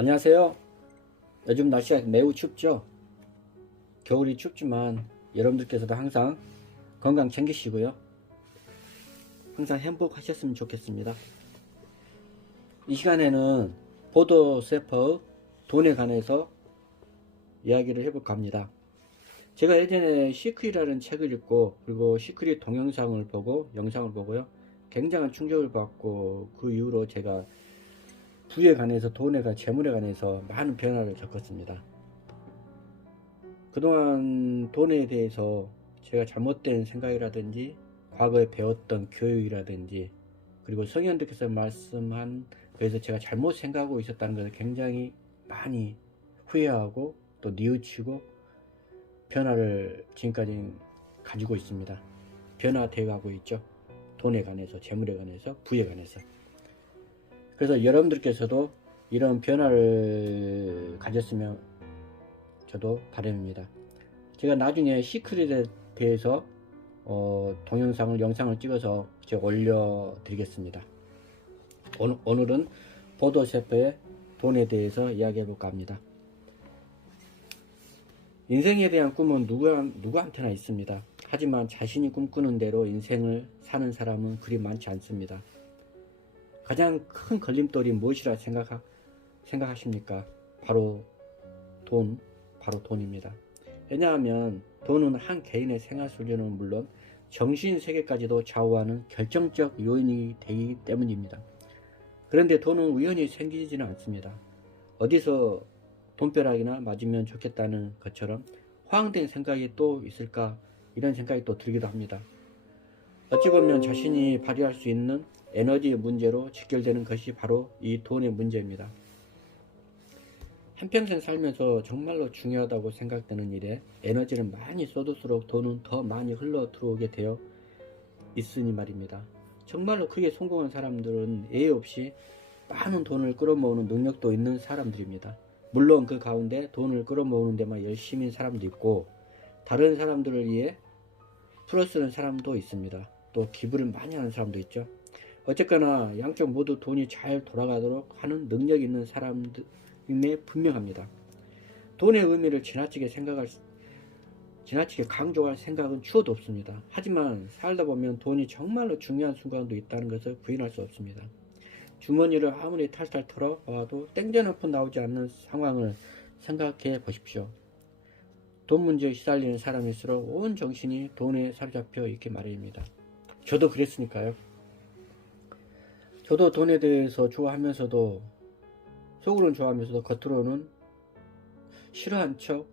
안녕하세요. 요즘 날씨가 매우 춥죠? 겨울이 춥지만 여러분들께서도 항상 건강 챙기시고요. 항상 행복하셨으면 좋겠습니다. 이 시간에는 보도 세퍼 돈에 관해서 이야기를 해볼까 합니다. 제가 예전에 시크릿이라는 책을 읽고 그리고 시크릿 동영상을 보고 영상을 보고요. 굉장한 충격을 받고 그 이후로 제가 부에 관해서 돈에 관해 재물에 관해서 많은 변화를 겪었습니다. 그동안 돈에 대해서 제가 잘못된 생각이라든지 과거에 배웠던 교육이라든지 그리고 성현들께서 말씀한 그래서 제가 잘못 생각하고 있었다는 것을 굉장히 많이 후회하고 또 뉘우치고 변화를 지금까지 가지고 있습니다. 변화되어 가고 있죠. 돈에 관해서 재물에 관해서 부에 관해서. 그래서 여러분들께서도 이런 변화를 가졌으면 저도 바람입니다. 제가 나중에 시크릿에 대해서 영상을 찍어서 제가 올려드리겠습니다. 오늘은 보도세퍼의 돈에 대해서 이야기해 볼까 합니다. 인생에 대한 꿈은 누구한테나 있습니다. 하지만 자신이 꿈꾸는 대로 인생을 사는 사람은 그리 많지 않습니다. 가장 큰 걸림돌이 무엇이라 생각하십니까? 바로 돈입니다. 왜냐하면 돈은 한 개인의 생활 수준은 물론 정신 세계까지도 좌우하는 결정적 요인이 되기 때문입니다. 그런데 돈은 우연히 생기지는 않습니다. 어디서 돈벼락이나 맞으면 좋겠다는 것처럼 허황된 생각이 또 있을까 이런 생각이 또 들기도 합니다. 어찌 보면 자신이 발휘할 수 있는 에너지의 문제로 직결되는 것이 바로 이 돈의 문제입니다. 한평생 살면서 정말로 중요하다고 생각되는 일에 에너지를 많이 쏟을수록 돈은 더 많이 흘러 들어오게 되어 있으니 말입니다. 정말로 크게 성공한 사람들은 예의 없이 많은 돈을 끌어모으는 능력도 있는 사람들입니다. 물론 그 가운데 돈을 끌어모으는 데만 열심인 사람도 있고 다른 사람들을 위해 풀어쓰는 사람도 있습니다. 또 기부를 많이 하는 사람도 있죠. 어쨌거나 양쪽 모두 돈이 잘 돌아가도록 하는 능력이 있는 사람들임에 분명합니다. 돈의 의미를 지나치게 강조할 생각은 추호도 없습니다. 하지만 살다 보면 돈이 정말로 중요한 순간도 있다는 것을 부인할 수 없습니다. 주머니를 아무리 탈탈 털어봐도 땡전 한 푼 나오지 않는 상황을 생각해 보십시오. 돈 문제에 시달리는 사람일수록 온 정신이 돈에 사로잡혀 있게 마련입니다. 저도 그랬으니까요. 저도 돈에 대해서 좋아하면서도 속으로는 좋아하면서도 겉으로는 싫어한 척,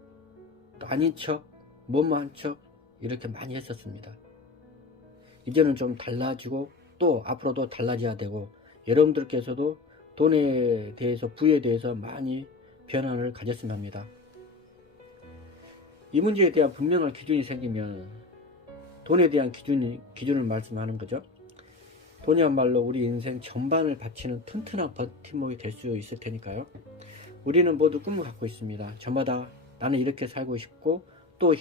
아닌 척, 뭐뭐한 척 이렇게 많이 했었습니다. 이제는 좀 달라지고 또 앞으로도 달라져야 되고 여러분들께서도 돈에 대해서 부에 대해서 많이 변화를 가졌으면 합니다. 이 문제에 대한 분명한 기준이 생기면 돈에 대한 기준을 말씀하는 거죠. 돈이야말로 우리 인생 전반을 바치는 튼튼한 버팀목이 될 수 있을 테니까요. 우리는 모두 꿈을 갖고 있습니다. 저마다 나는 이렇게 살고 싶고 또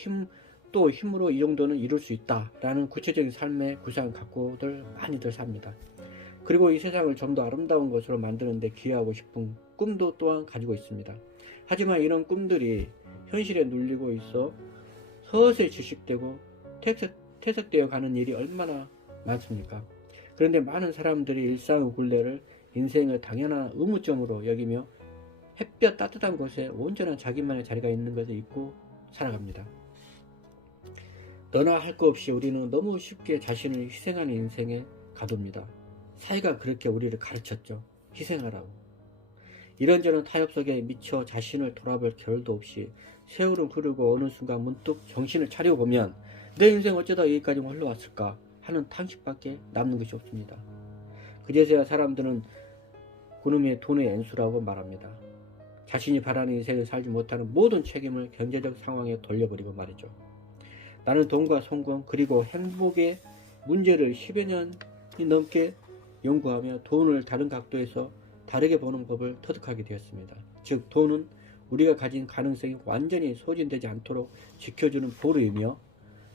힘으로 이 정도는 이룰 수 있다 라는 구체적인 삶의 구상을 갖고들 많이들 삽니다. 그리고 이 세상을 좀 더 아름다운 것으로 만드는 데 기여하고 싶은 꿈도 또한 가지고 있습니다. 하지만 이런 꿈들이 현실에 눌리고 있어 서서히 질식되고 퇴색되어 가는 일이 얼마나 많습니까? 그런데 많은 사람들이 일상의 굴레를 인생의 당연한 의무점으로 여기며 햇볕 따뜻한 곳에 온전한 자기만의 자리가 있는 것을 잊고 살아갑니다. 너나 할 거 없이 우리는 너무 쉽게 자신을 희생하는 인생에 가둡니다. 사회가 그렇게 우리를 가르쳤죠. 희생하라고. 이런저런 타협 속에 미쳐 자신을 돌아볼 겨를도 없이 세월은 흐르고 어느 순간 문득 정신을 차려보면 내 인생 어쩌다 여기까지 흘러왔을까 하는 탄식밖에 남는 것이 없습니다. 그제서야 사람들은 그놈의 돈의 엔수라고 말합니다. 자신이 바라는 인생을 살지 못하는 모든 책임을 경제적 상황에 돌려버리고 말이죠. 나는 돈과 성공 그리고 행복의 문제를 10여 년이 넘게 연구하며 돈을 다른 각도에서 다르게 보는 법을 터득하게 되었습니다. 즉 돈은 우리가 가진 가능성이 완전히 소진되지 않도록 지켜주는 보루이며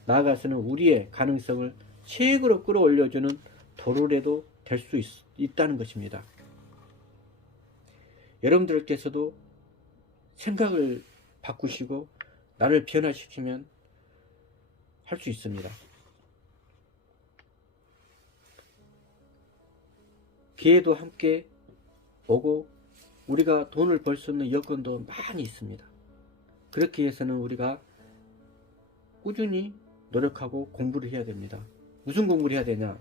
나아가서는 우리의 가능성을 최고로 끌어올려주는 도르래도 될 수 있다는 것입니다. 여러분들께서도 생각을 바꾸시고 나를 변화시키면 할 수 있습니다. 기회도 함께 오고 우리가 돈을 벌 수 있는 여건도 많이 있습니다. 그렇기 위해서는 우리가 꾸준히 노력하고 공부를 해야 됩니다. 무슨 공부를 해야 되냐?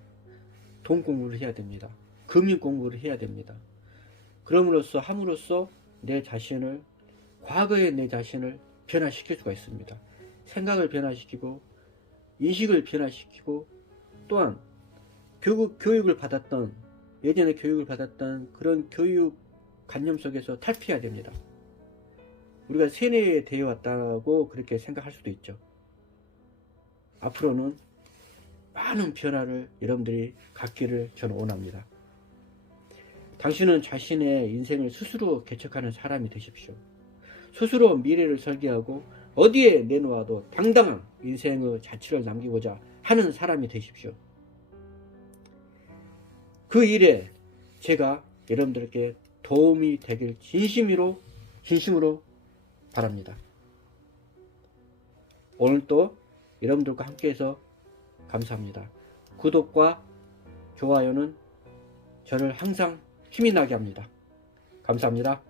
돈 공부를 해야 됩니다. 금융 공부를 해야 됩니다. 함으로써 내 자신을, 과거의 내 자신을 변화시킬 수가 있습니다. 생각을 변화시키고 인식을 변화시키고 또한 예전에 교육을 받았던 그런 교육 관념 속에서 탈피해야 됩니다. 우리가 세뇌되어 왔다고 그렇게 생각할 수도 있죠. 앞으로는 많은 변화를 여러분들이 갖기를 저는 원합니다. 당신은 자신의 인생을 스스로 개척하는 사람이 되십시오. 스스로 미래를 설계하고 어디에 내놓아도 당당한 인생의 자취를 남기고자 하는 사람이 되십시오. 그 일에 제가 여러분들께 도움이 되길 진심으로 바랍니다. 오늘도 여러분들과 함께해서 감사합니다. 구독과 좋아요는 저를 항상 힘이 나게 합니다. 감사합니다.